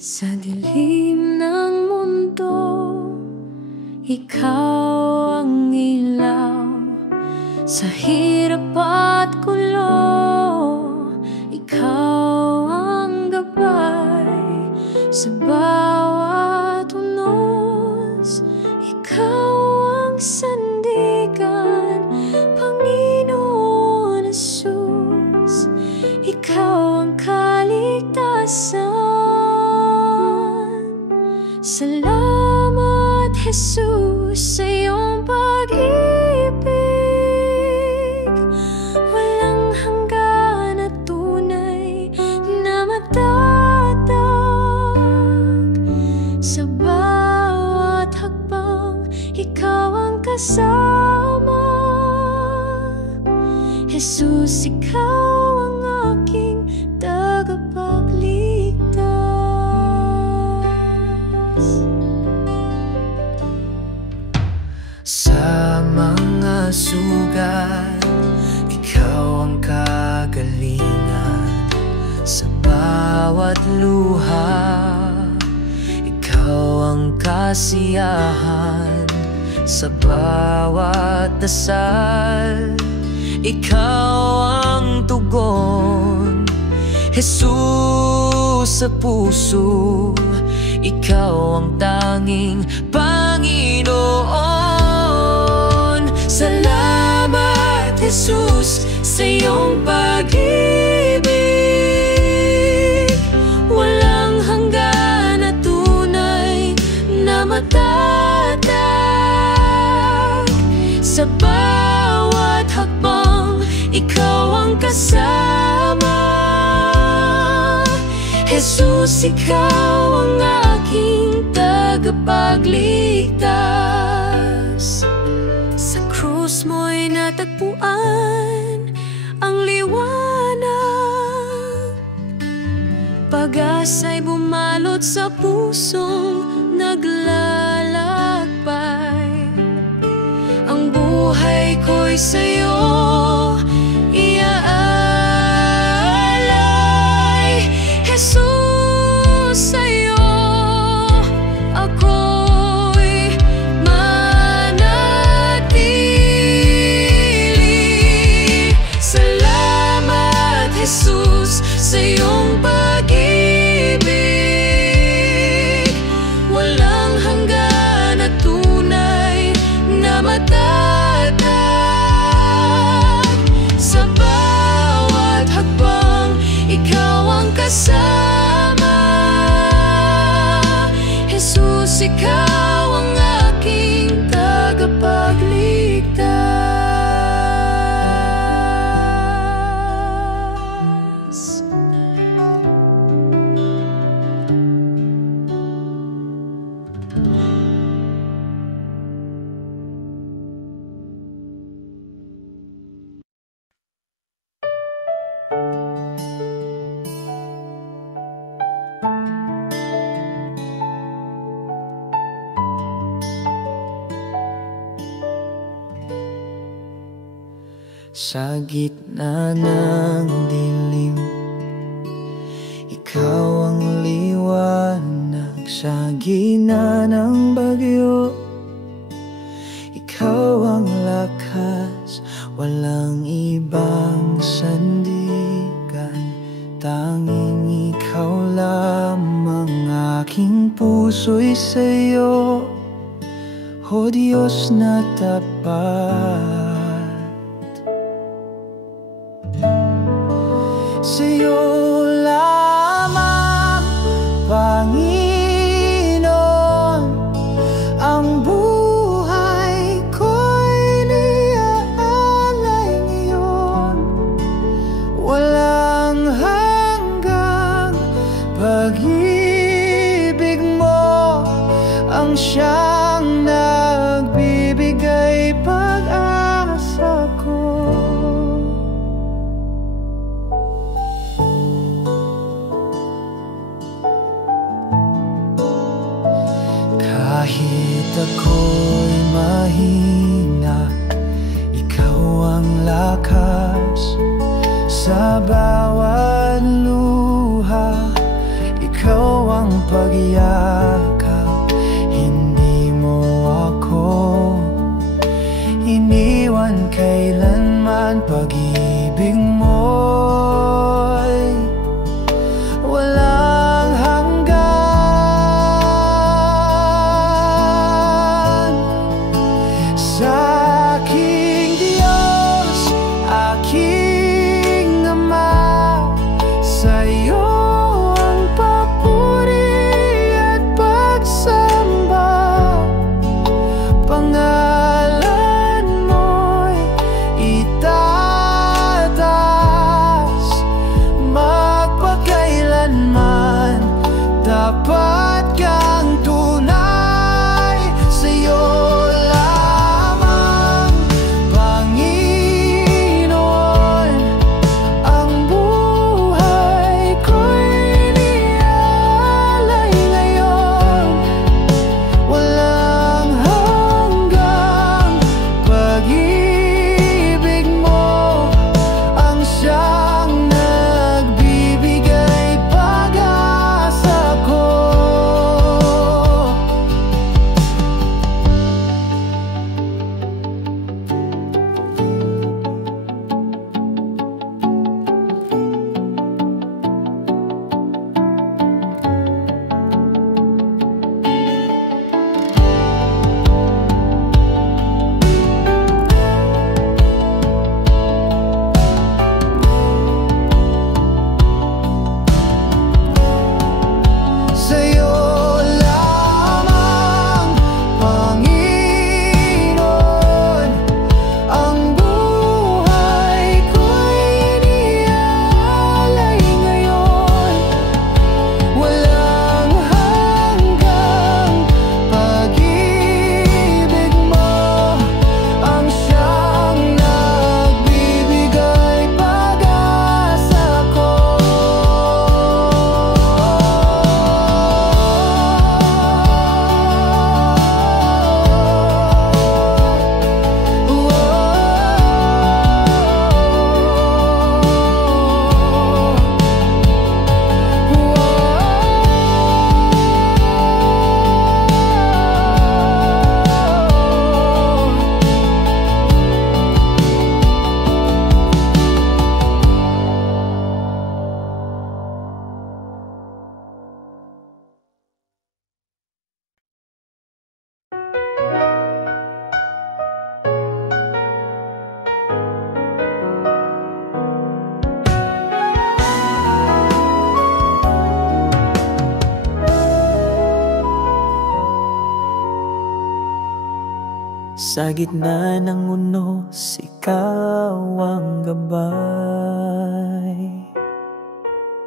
Sa dilim ng mundo, ikaw ang ilaw. Sa hirap at gulo, ikaw ang gabay. Sa bawat unos, ikaw ang sandigan. Panginoon Jesus, ikaw ang kaligtasan. Salamat, Jesus, sa iyong pag-ibig. Walang hanggan at tunay na matatag. Sa bawat hakbang, ikaw ang kasama. Jesus, ikaw ang aking tagapagligtas. Sa mga sugat, ikaw ang kagalingan. Sa bawat luha, ikaw ang kasiyahan. Sa bawat dasal, ikaw ang tugon. Jesus, sa puso, ikaw ang tanging Panginoon. Salamat, Jesus, sa iyong pag-ibig. Walang hanggan at tunay na matatag. Sa bawat hakbang, ikaw ang kasama. Jesus, ikaw ang aking tagapagligtas. Sa krus mo'y natagpuan ang liwanag. Pag-asa'y bumalot sa pusong naglalakbay. Ang buhay ko'y sa'yo iaalay. Jesus, sa'yo ako'y manatili. Salamat, Jesus, sa iyong pag-ibig. Walang hanggan at tunay na matatag. Sa bawat hakbang, ikaw ang kasama. Jesus, ikaw ang aking tagapagligtas. Sa gitna ng dilim, ikaw ang liwanag. Sa gitna ng bagyo, ikaw ang lakas. Walang ibang sandigan, tanging ikaw lamang. Aking puso'y sa'yo, o Diyos na tapat. Sa'yo lamang, Panginoon, ang buhay ko'y niaalay ngayon. Walang hanggang pag-ibig mo ang siyang nagbibigay pag-asa ko. Kahit ako'y mahina, ikaw ang lakas. Sa bawat luha, ikaw ang pagyakap. Hindi mo ako iniwan kailanman. Pag-ibig mo'y walang hanggan. Sa aking Diyos, aking Ama, sa'yo ang papuri at pagsamba. Pangalan mo'y itataas, magpakailanman. Dapat kang tunay, sa'yo lamang, Panginoon. Ang buhay ko'y inialay ngayon, walang hanggang. Pag-ibig mo ang siyang nagbibigay pag-asa ko. Sa'yo lamang, Panginoon. Ang buhay ko'y inialay ngayon, walang hanggang. Pag-ibig mo ang siyang nagbibigay pag-asa ko. Sa gitna ng unos, ikaw ang gabay.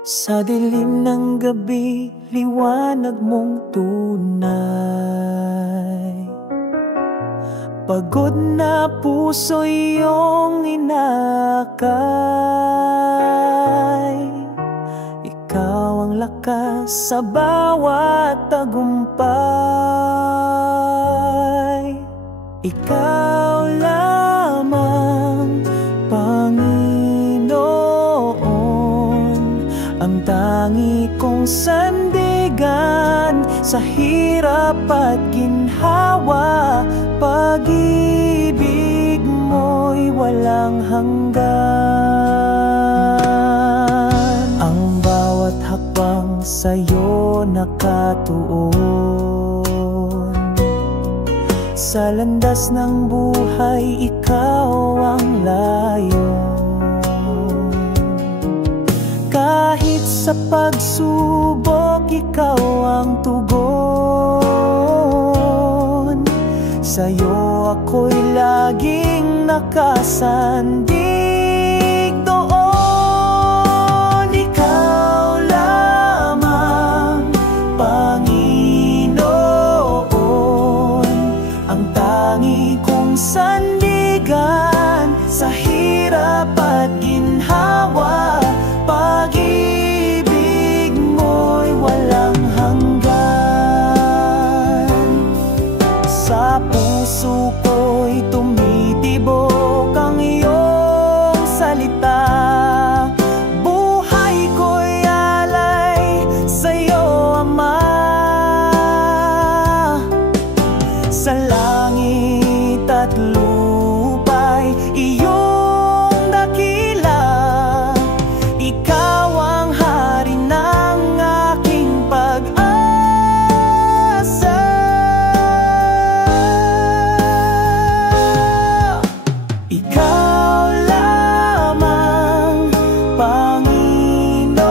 Sa dilim ng gabi, liwanag mong tunay. Pagod na puso iyong inakay. Ikaw ang lakas sa bawat tagumpay. Ikaw lamang, Panginoon, ang tangi kong sandigan sa hirap at ginhawa. Pag-ibig mo'y walang hanggan. Ang bawat hakbang sa'yo nakatuon. Sa landas ng buhay, ikaw ang layon. Kahit sa pagsubok, ikaw ang tugon. Sa'yo ako'y laging nakasandig doon. Ikaw lamang, Panginoon, ang tangi kong sandigan sa hirap at ginhawa. Pag-ibig mo'y walang hanggan. Sa puso ko'y tumitibok ang iyong sa langit at lupa'y iyong dakila. Ikaw ang hari ng aking pag-asa. Ikaw lamang, Panginoon,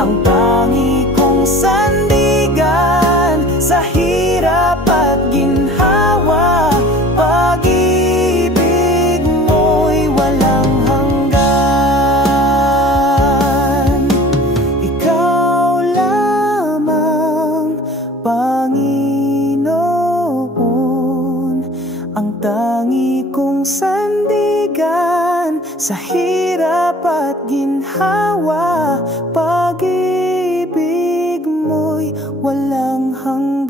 ang tangi kong sandigan sa hirap at ginhawa. Pag-ibig mo'y walang hanggan. Ikaw lamang, Panginoon, ang tangi kong sandigan sa hirap at ginhawa. Pag-ibig mo'y walang hanggan.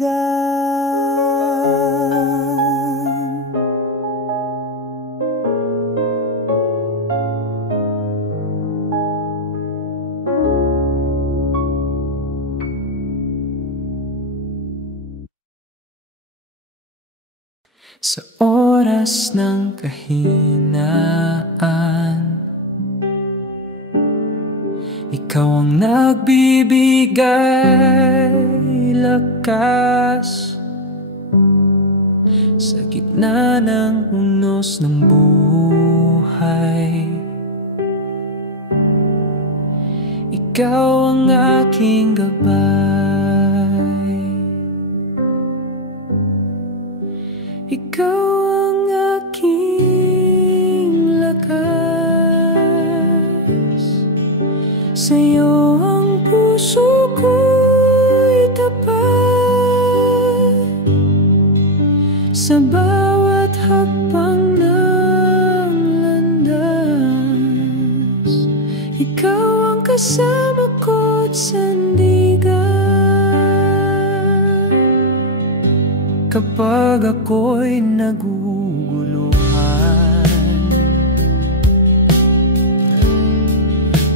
Sa oras ng kahinaan, ikaw ang nagbibigay lakas. Sa gitna ng unos ng buhay, ikaw ang aking gabay. Ikaw ang aking lakas. Sa'yo ang puso ko'y tapat. Sa bawat hakbang ng landas, ikaw ang kasama ko't sandigan. Kapag ako'y naguguluhan,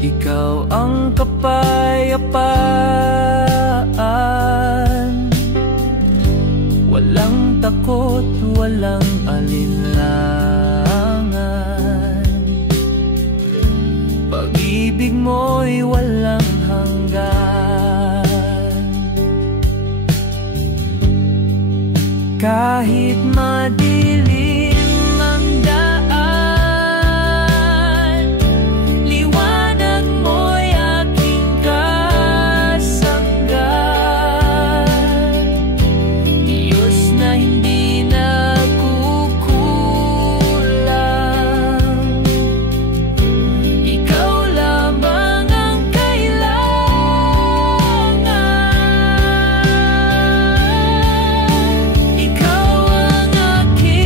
ikaw ang kapayapaan. Walang takot, walang alinlangan. Pag-ibig mo'y walang hanggan. Kahit madilim ang daan, liwanag mo'y aking kasanggan. Diyos na hindi nagkukulang, ikaw lamang ang kailangan. Ikaw ang aking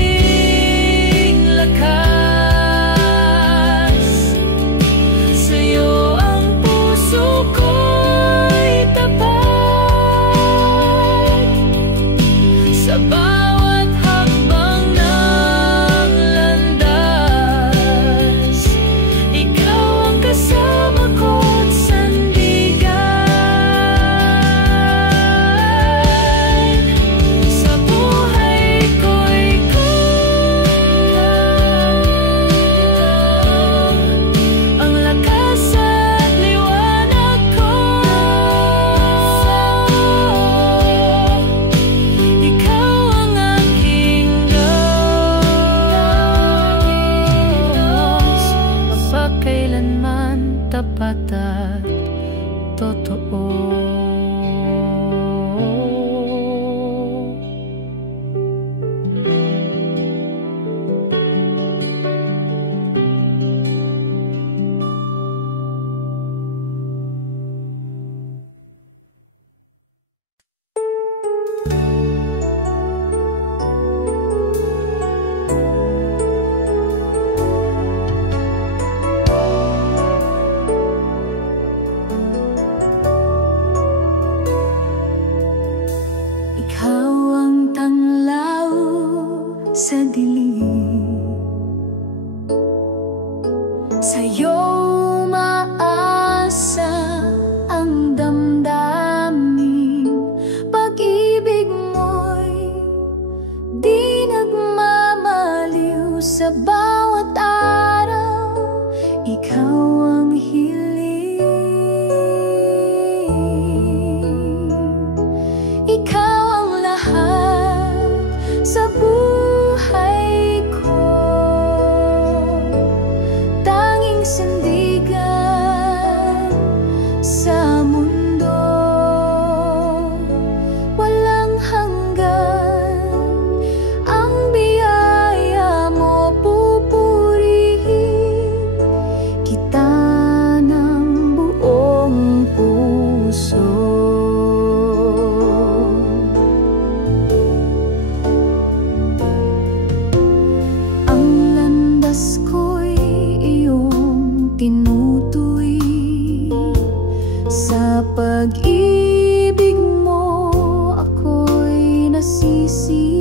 Sa pag-ibig mo ako'y nasisilip.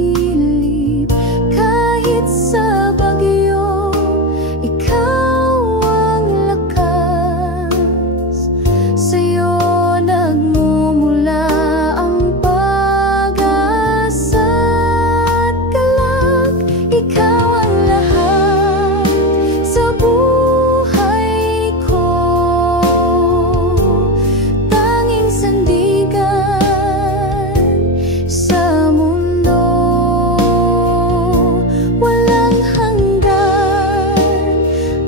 Kahit sa bagyo, ikaw ang lakas. Sa'yo nagmumula ang pag-asa at galak. Ikaw ang lahat sa buhay ko. Tanging sandigan sa mundo. Walang hanggan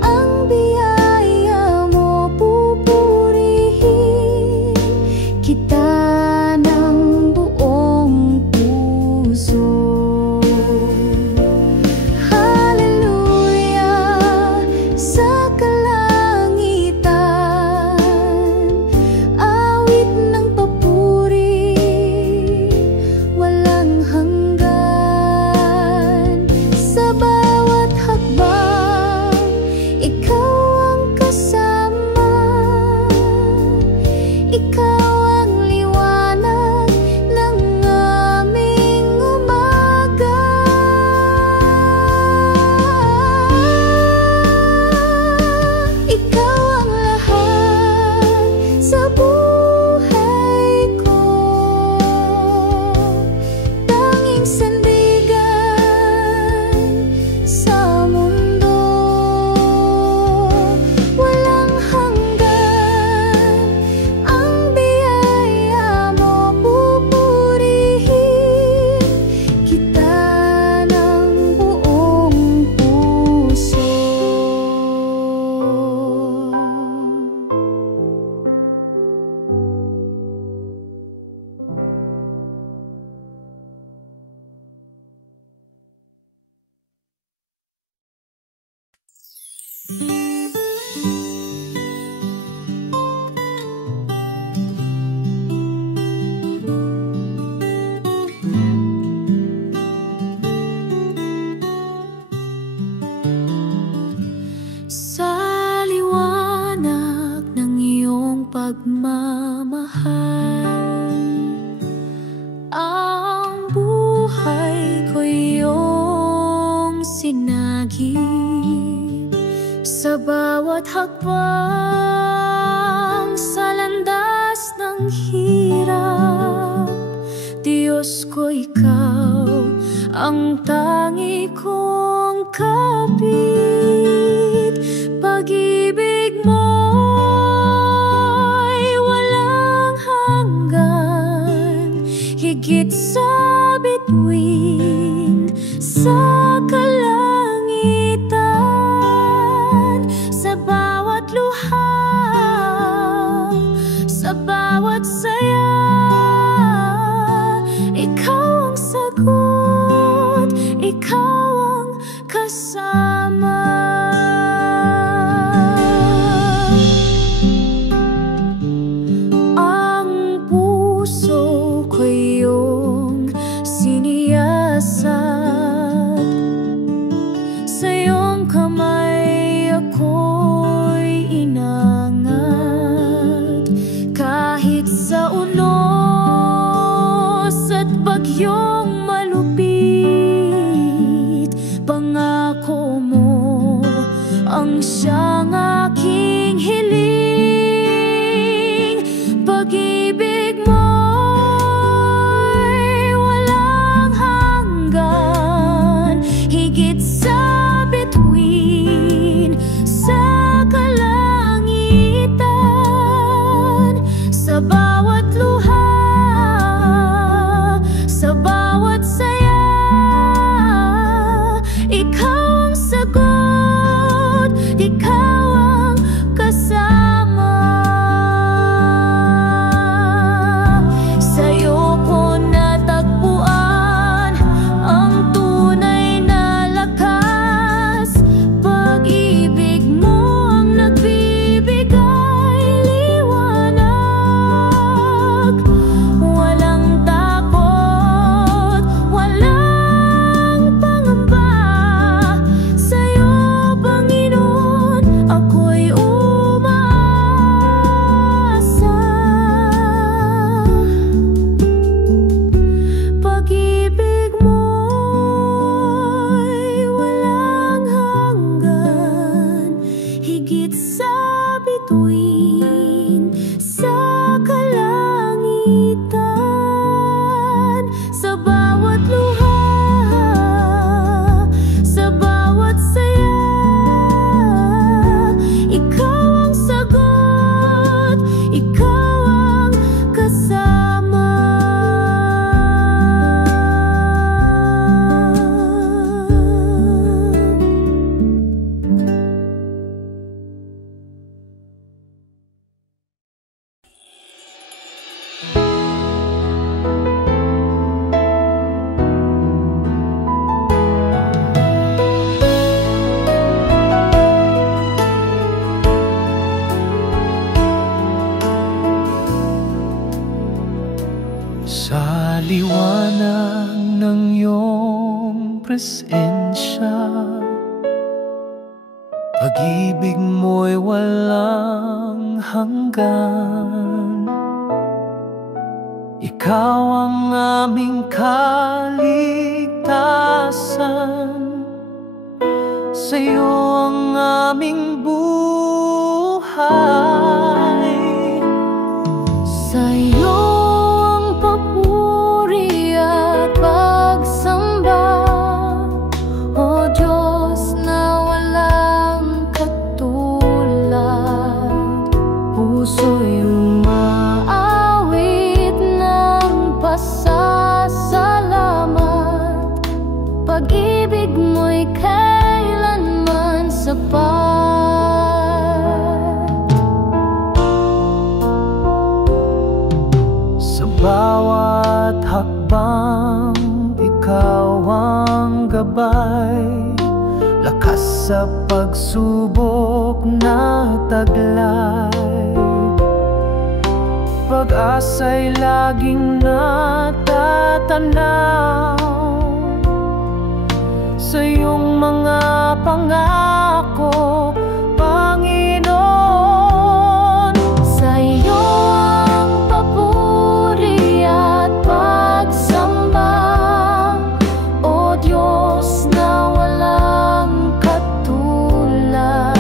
ang biyaya mo. Pupurihin kita ng buong puso. Hallelujah sa kalangitan, awit ng papuri, walang hanggan. Sa bawat hakbang, ikaw ang kasama. Ikaw ang liwanag ng aming umaga. Ikaw ang lahat sa buhay ko. Tanging sandigan sa mundo. Walang hanggan ang biyaya mo. Pupurihin kita ng buong puso. Sa liwanag ng iyong pagmamahal, ang buhay ko iyong sinagip. Sa bawat hakbang sa landas ng hirap, Diyos ko, ikaw ang tangi kong kapit. Pag-ibig mo'y walang hanggan, higit sa bituin sa kalangitan. Sa bawat luha, sa bawat saya, ikaw ang sagot, ikaw ang kasama. Ang puso ko iyong siniyasat, sa iyong kamay ako'y inangat. Kahit sa unos at bagyong malupit, pangako mo ang siyang aking hiling. Pag-ibig mo'y walang hanggan, higit sa bituin sa kalangitan. Sa bawat luha, sa bawat saya, ikaw ang sagot, ikaw ang kasama. Sa'yo ko natagpuan ang tunay na lakas. Pag-ibig mo ang nagbibigay liwanag. liwanag ng iyong presensya. Pag-ibig mo'y walang hanggan. Ikaw ang aming kaligtasan, sa'yo ang aming buhay. Sa'yo ang papuri at pagsamba, O Diyos na walang katulad. Puso'y umaawit ng pasasalamat. Pag-ibig mo'y kailanman sapat. Sa bawat hakbang, ikaw ang gabay. Lakas sa pagsubok na taglay. Pag-asa'y laging natatanaw sa iyong mga pangako, Panginoon. Sa'yo ang papuri at pagsamba, O Diyos na walang katulad.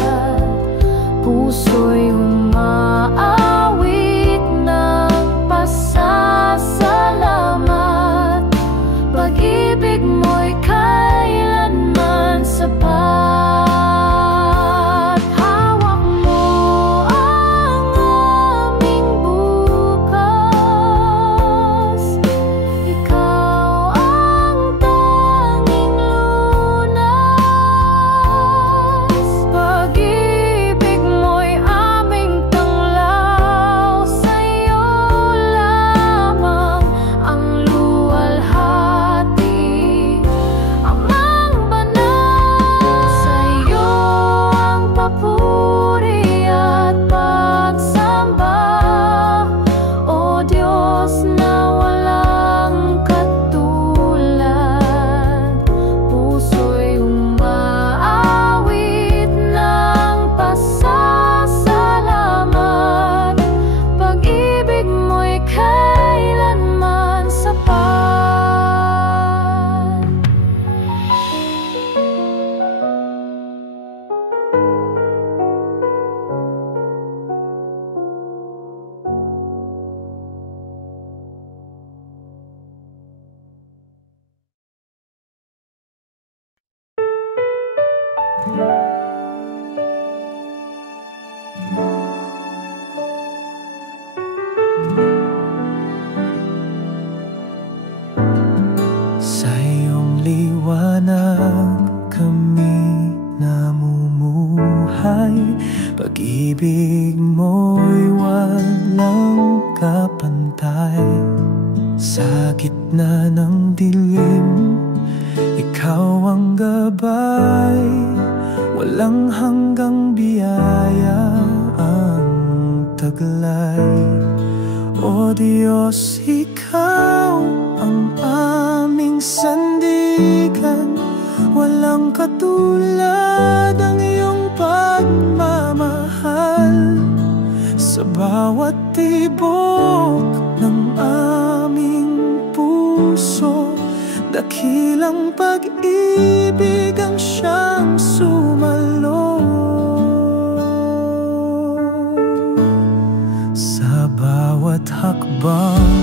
Puso'y umaawit ng pasasalamat. Pag-ibig mo'y kailanman sapat. Hawak mo ang aming bukas. Ikaw ang tanging lunas. Pag-ibig mo'y aming tanglaw. Sa'yo lamang ang luwalhati, Amang banal. Sa'yo ang papuri at pagsamba, O Diyos na walang katulad. Puso'y umaawit ng pasasalamat. Pag-ibig mo'y kailanman sapat. Sa iyong liwanag kami namumuhay. Pag-ibig mo'y walang kapantay. Sa gitna ng dilim, ikaw ang gabay. Walang hanggang biyaya ang taglay. O Diyos, ikaw ang aming sandigan. Walang katulad ang iyong pagmamahal. Sa bawat tibok ng aming puso, dakilang pag-ibig ang siyang sumalo. Sa bawat hakbang,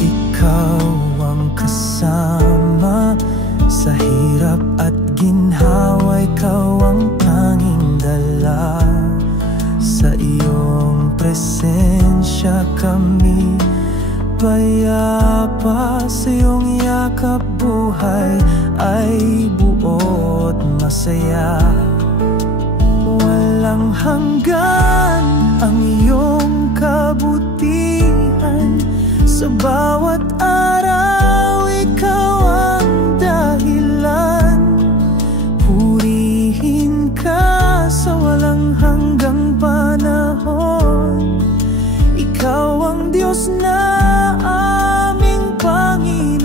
ikaw ang kasama. Sa hirap at ginhawa, ikaw ang tanging dala. Sa iyong presensya kami payapa. Sa iyong yakap buhay ay buot masaya. Walang hanggan ang iyong kabutihan. Sa bawat araw, ikaw ang dahilan. Purihin ka sa walang hanggang panahon. Ikaw ang Diyos na aming Panginoon.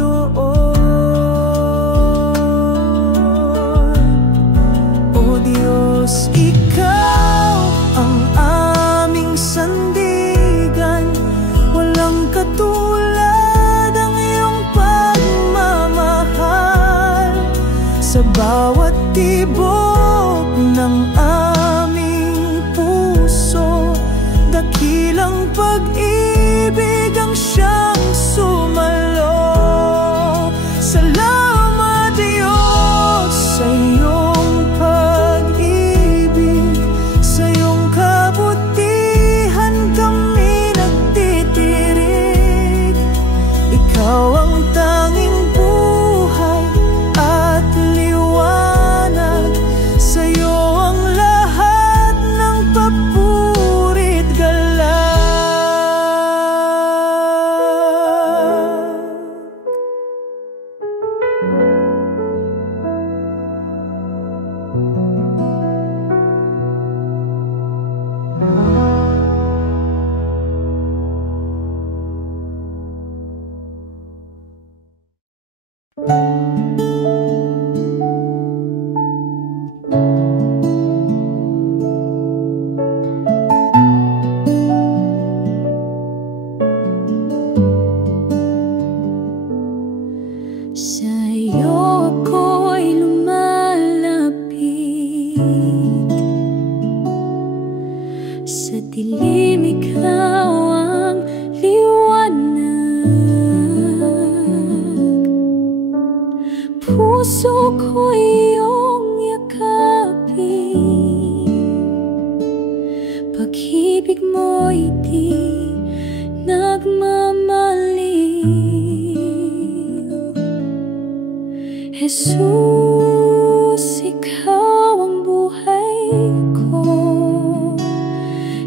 Jesus, ikaw ang buhay ko,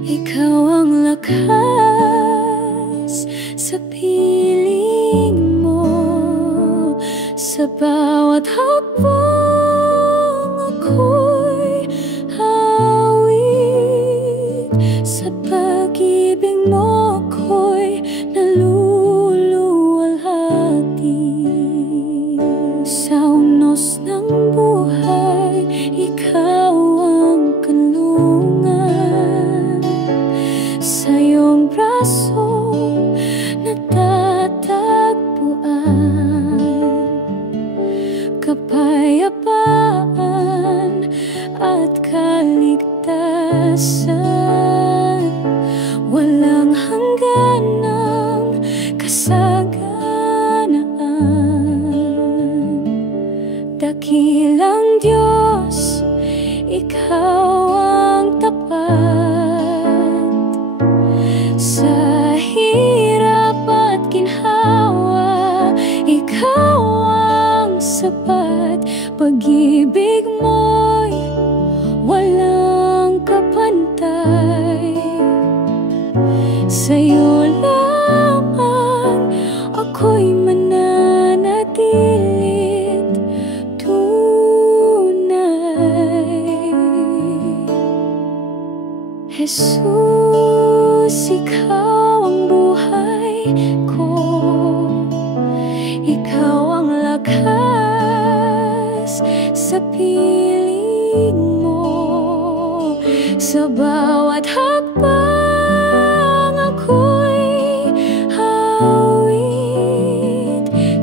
ikaw ang lakas sa piling mo. Sa bawat hakbang ako'y hawig, sa pag-ibig mo ako'y naluluwalhati. Sa unos ng buhay, ikaw ang kanlungan. Sa iyong braso natatagpuan kapayapaan at kaligtasan. Walang hangganang kasaganaan. Dakilang Diyos, ikaw ang tapat. Sa hirap at ginhawa, ikaw ang sapat. Pag-ibig mo'y walang kapantay. Sa'yo lamang ako'y mananatilit tunay. Jesus, ikaw ang buhay ko, ikaw ang lakas sa piling mo. Sa bawat hakbang ako'y hawid,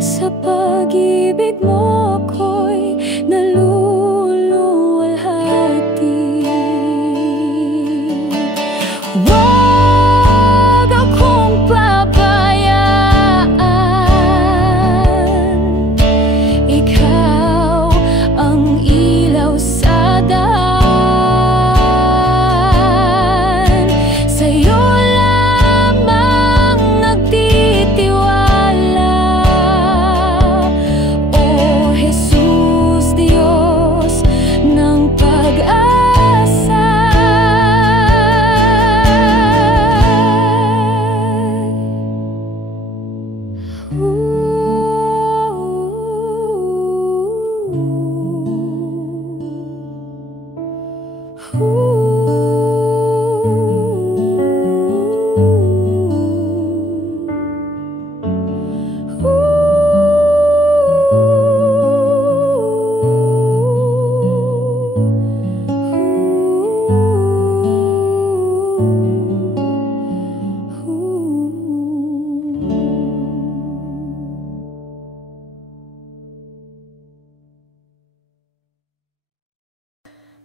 sa pag-ibig mo ako'y naluluwalhati. Huwag akong pabayaan, ikaw ang ilaw sa daan. Sa'yo lamang nagtitiwala, O Jesus, Diyos ng pag-asa.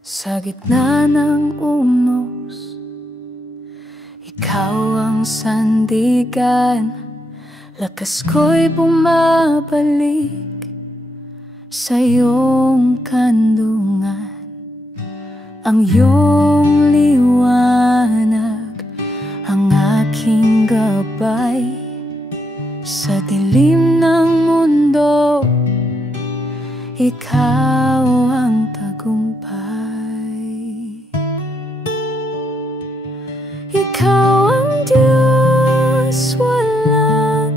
Sa gitna ng unos, ikaw ang sandigan. Lakas ko'y bumabalik sa iyong kandungan. Ang iyong liwanag ang aking gabay. Sa dilim ng mundo, ikaw ang tagumpay. Ikaw ang Diyos, walang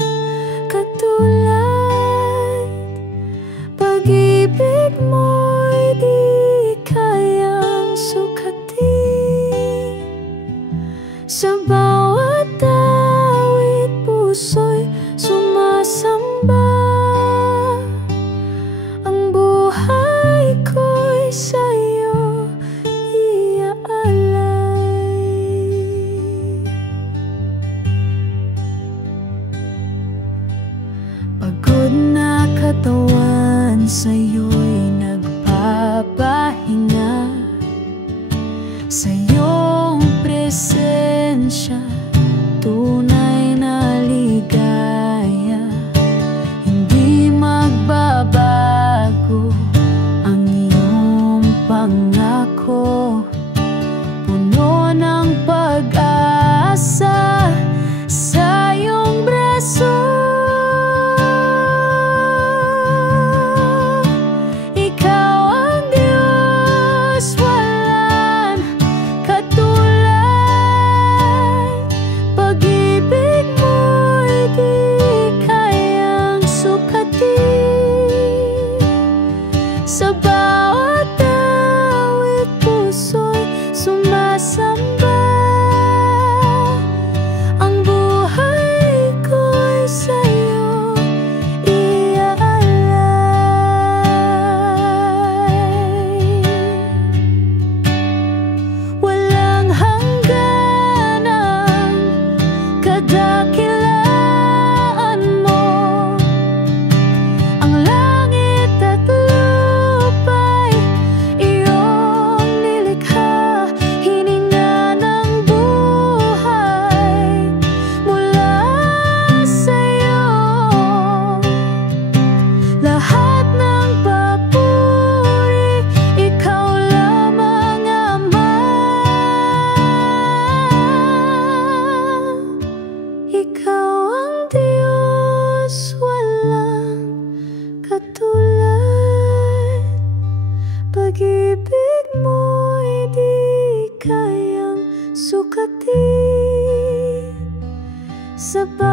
katulad. Pag-ibig mo'y di kayang sukatin. Sa bawat awit puso'y sumasamba. Ang buhay ko'y sa'yo iaalay. Pagod na katawan sa'yo'y nagpapahinga. Sa iyong presensya, tunay na ligaya. Hindi magbabago ang iyong pangako. Puno ng pag-asa sa iyong braso.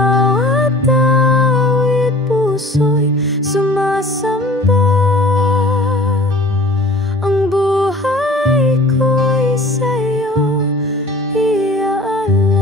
bawat awit puso'y sumasamba. Ang buhay ko'y sa'yo iaalay.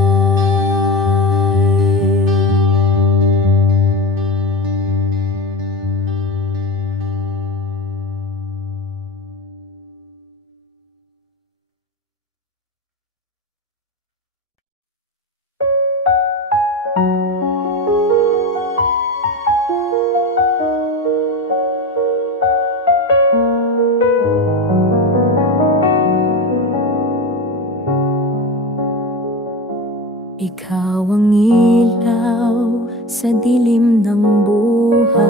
Ikaw ang ilaw sa dilim ng buhay.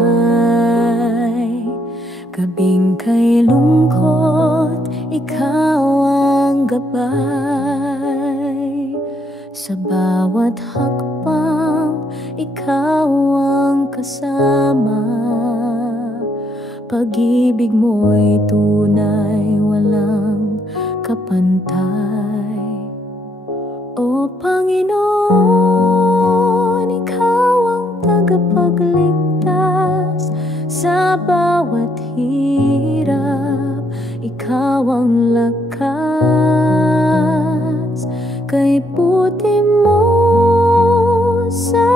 Gabing kay lungkot, ikaw ang gabay. Sa bawat hakbang, ikaw ang kasama. Pag-ibig mo'y tunay, walang kapantay. O Panginoon, ikaw ang tagapagligtas sa bawat hirap. Ikaw ang lakas, kay puti mo sa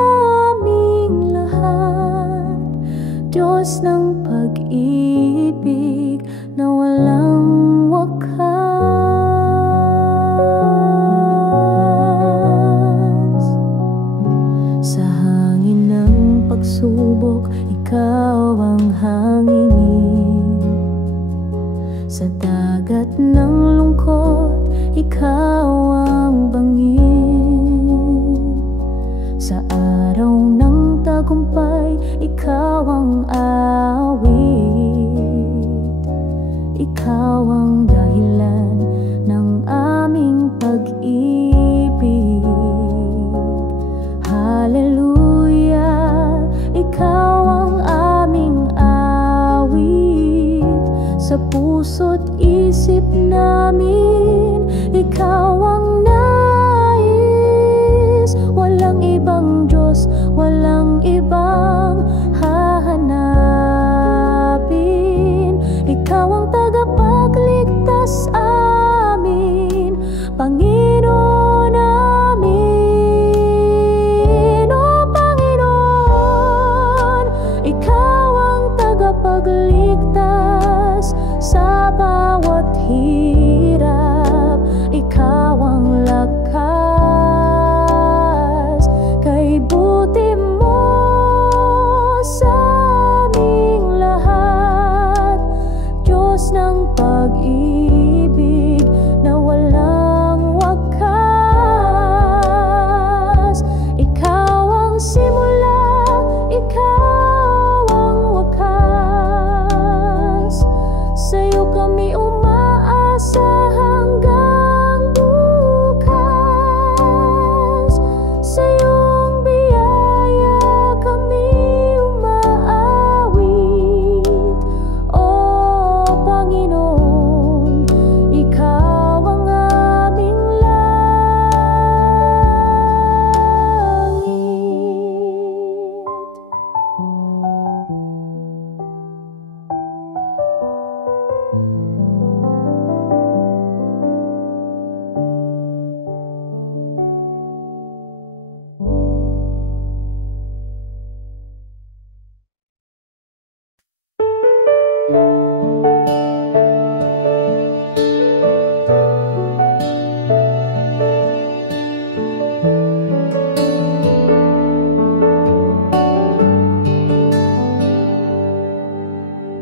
aming lahat. Diyos ng pag-ibig na walang wakas. Sa hangin ng pagsubok, ikaw ang hangin. Sa dagat ng lungkot, ikaw ang bangin. Sa araw ng tagumpay, ikaw ang awit. Ikaw ang dahilan ng aming pag-ibig. Hallelujah, ikaw ang aming awit. Sa puso't isip namin, ikaw ang nais. Walang ibang Diyos, walang ibang hahanapin. Ikaw ang tagapagligtas amin, Panginoon namin. O Panginoon, ikaw ang tagapagligtas sa bawat hirap. Ikaw ang lakas, kay buti mo sa aming lahat. Diyos ng pag-ibig na walang wakas. Ikaw ang simula, ikaw ang wakas. Sa'yo kami umaasa hanggang bukas. Sa iyong biyaya kami umaawit. O Panginoon, ikaw ang aming langit.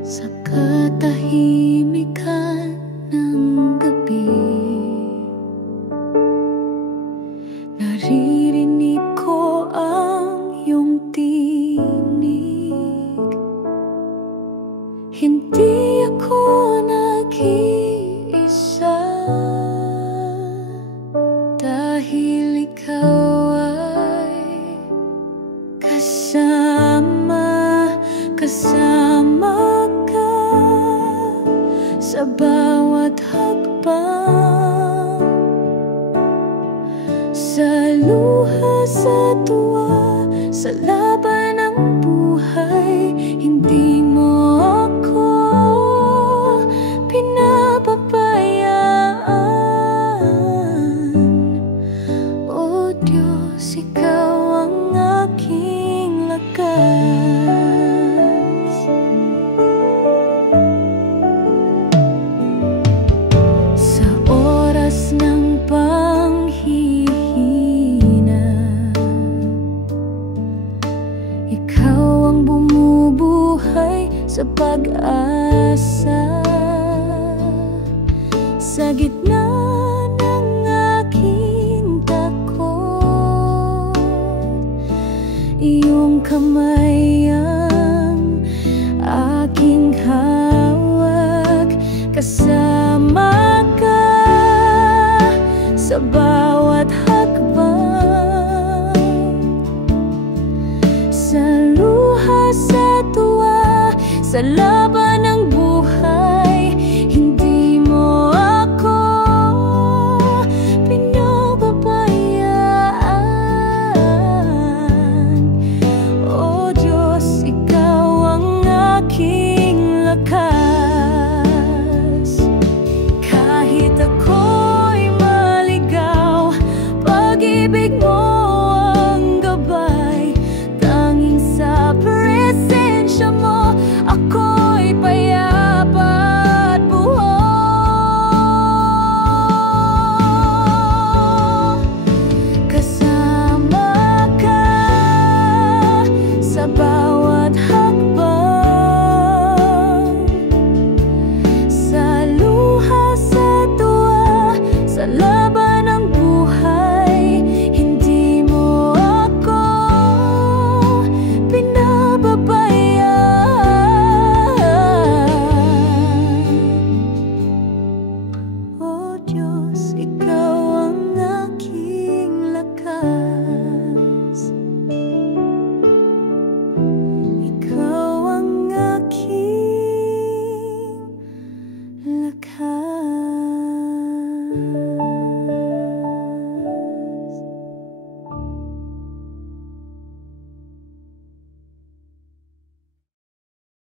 Sa katahimikan ng gabi, naririnig ko ang iyong tinig. Hindi ako nag-iisa, dahil ikaw ay kasama ka sa bawat hakbang. Sa luha, sa tuwa, Sa laban ng buhay, hindi mo ako pinapabayaan. O Diyos, ikaw ang aking lakas. Sa oras ng panghihina, ikaw ang bumubuhay sa pag-asa. Sa gitna ng aking takot, iyong kamay ang aking hawak. Kasama ka sa bawat hakbang, sa luha, sa tuwa, sa laban